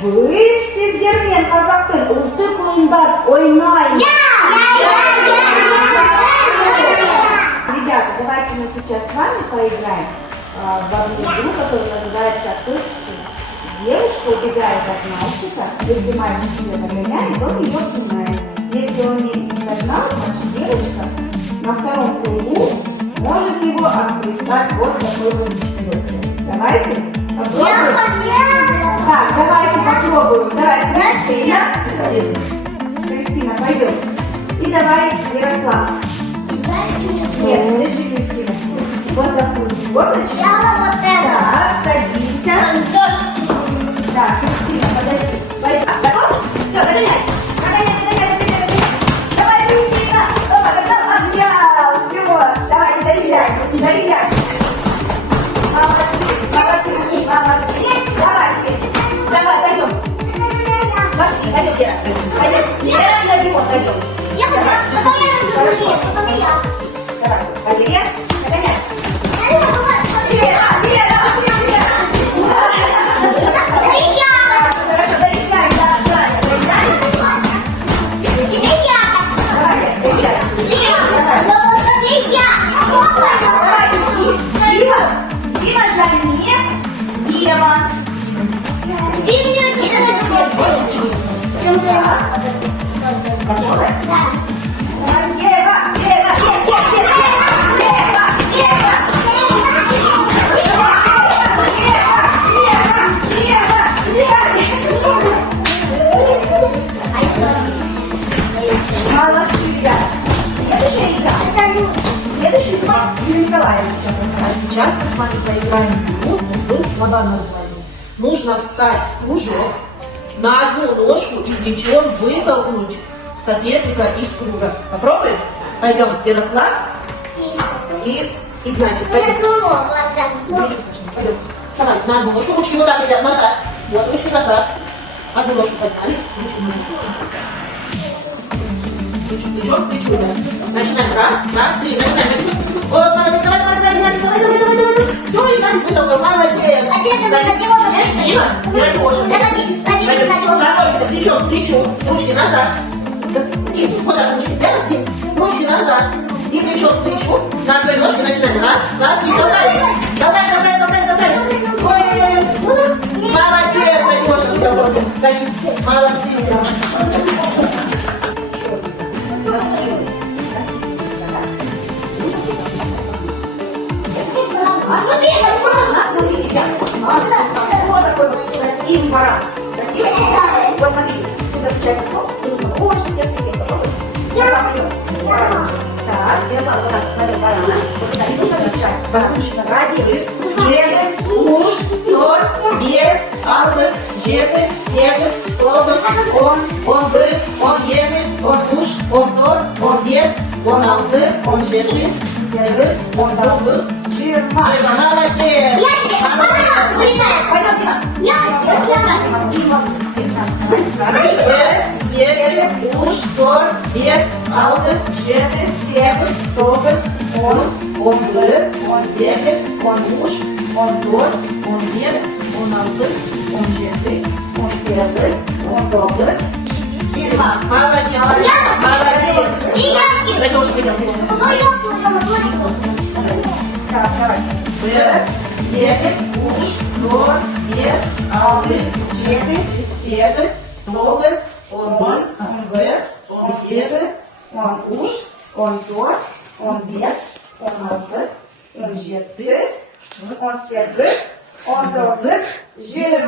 Biz sizlerмен қазақтың ұлттық ойындар ойнаймыз. Ребята, давайте мы сейчас с вами поиграем в одну игру, которая называется «Тыск». Девушка убегает от мальчика. Если мальчик ее догоняет, он ее пинает. Если он не догнал, значит девочка на втором кругу может его отхлестать вот такой вот вперед. Давайте попробуем. Так, давайте попробуем. Давай, Кристина, пойдем. И давай, Ярослав. Нет, держи, Кристина. Вот такую фигурочку. Так, садимся. Так, Кристина, подожди. Готов? Все, догоняй. Давай, Кристина. Обнял. Все, давайте, доезжай. Молодцы. Давай, пойдем. Пошли, пойдем, Лера. Лера, пойдем. Потом я. Давай, Валерия, догоняй. Хорошо, доезжай, Дима, Жанне, Ева. Готовы? Молодцы, ребята. Следующая игра Юрия Николаевна. А сейчас мы с вами поиграем в игру, вы слова назвались. Нужно встать в кружок, на одну ножку и плечом вытолкнуть соперника из круга. Попробуем? Пойдем, Ярослав и Игнатий. Пойдем. Пойдем. Вставай на одну ножку, ручки вот так, ребят, назад. Вот, ручки назад. Одну ножку подняли, ручку назад. Плечом к плечу. Начинаем. Раз, два, три. Начинаем. О, молодец. Давай. Все, Игнатий вытолкнул. Молодец. Дима, становимся плечом к плечу. Ручки назад. Вот так, ручки сделать. Ручки назад. И плечом к плечу. На одной ножке начинаем. Раз, два, три. Толкай. Ой, молодец, Алёша, вытолкнул. Садись. Молодцы. Вот такой вот красивый парад. Красивый? Вот смотрите, сюда включается нос, и нужно очень всех попробуем. Так, я сразу вот так смотрю, барана. Вот сюда, и тут сейчас. Один, левый, уж, тор, без, алды, жеты, сегыз, тогыз, он бір, он екі, он үш, он төрт, он бес, он алты, он жеті, сегіз, он тоғыз, жиырма. Молодец! Екі, үш, төрт, бес, алты, жеті, сегіз, тоғыз, он бір, он екі, он үш, он төрт, он бес, он алты, он жеті, он сегіз, он тоғыз, жиырма. Молодец! Так, давай. Bir, iki, üç, dört, beş, altı, yedi, sekiz, dokuz, on bir, on iki, on üç, on dört, on beş, on altı, on yedi, on sekiz, on dokuz, 20.